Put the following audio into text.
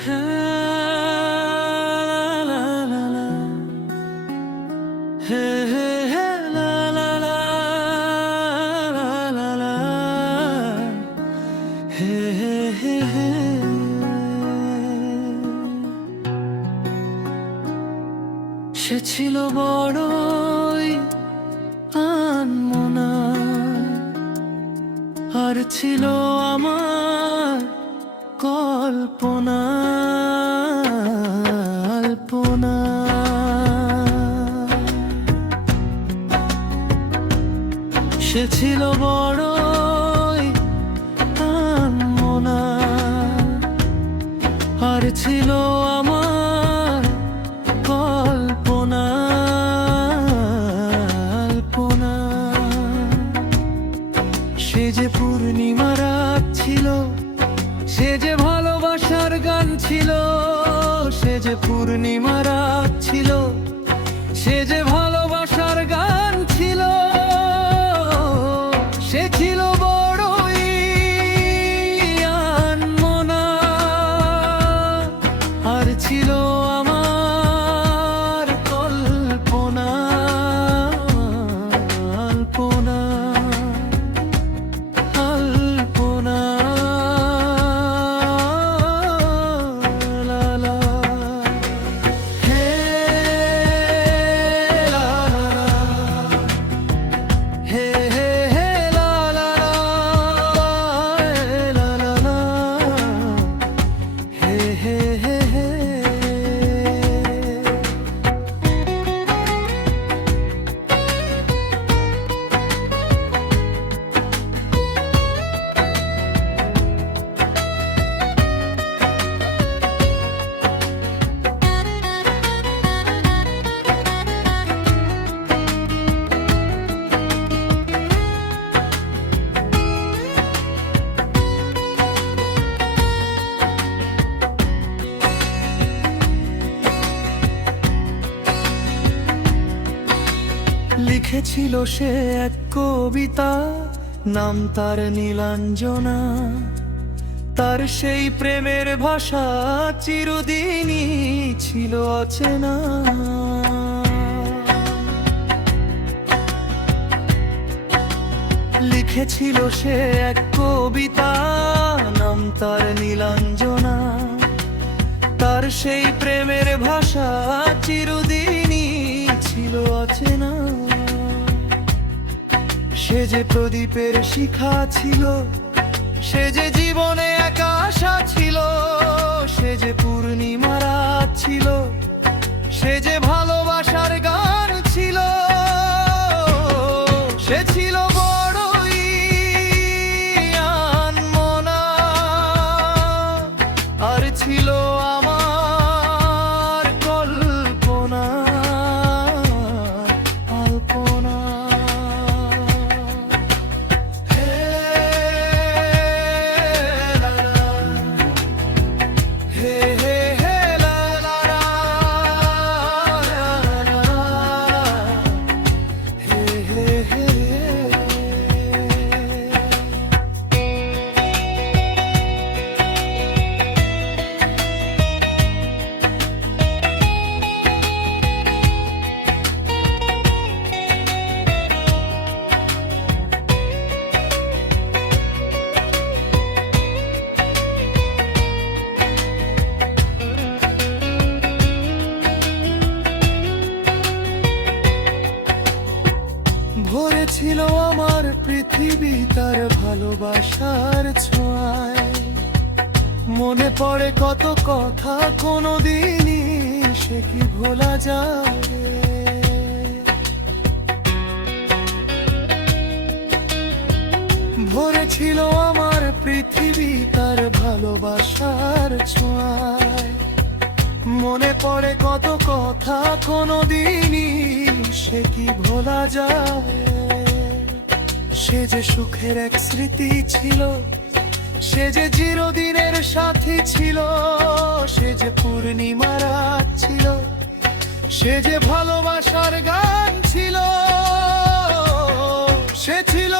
সে ছিল বড়ই আনমনা, আর ছিল আমার কল্পনা আল্পনা। সে ছিল বড়ই আনমনা, আর ছিল আমার কল্পনা আল্পনা। সে যে পূর্ণিমা রাত ছিল, সে যে ভালোবাসার গান ছিল। সে যে পূর্ণিমা রাত ছিল, সে যে ভালোবাসার গান ছিল। সে ছিল বড়ই আনমনা, আর ছিল আমার কল্পনা আল্পনা আল্পনা। লিখেছিল সে এক কবিতা, নাম তার নীলাঞ্জনা। তার সেই প্রেমের ভাষা চিরদিনই ছিল অচেনা। লিখেছিল সে এক কবিতা, নাম তার নীলাঞ্জনা। তার সেই প্রেমের ভাষা চিরদিনই ছিল অচেনা। সে যে প্রদীপের শিখা ছিল, সে যে জীবনে এক আশা ছিল। সে যে পূর্ণিমা রাত ছিল, সে যে ভালোবাসার গান ছিল। সে ছিল বড়ই আনমনা, আর ছিল আমার কল্পনা আল্পনা। ভরেছিল আমার পৃথিবী তার ভালোবাসার ছোঁয়ায়। মনে পড়ে কত কথা, কোনোদিনই সে কি ভোলা যায়। ভরেছিল আমার পৃথিবী তার ভালোবাসার ছোঁয়ায়। মনে পড়ে কত কথা, কোনোদিনই সে কি ভোলা যায়। সে যে সুখের এক স্মৃতি ছিল, সে যে চিরদিনের সাথী ছিল। সে যে পূর্ণিমা রাত ছিল, সে যে ভালোবাসার গান ছিল। সে ছিল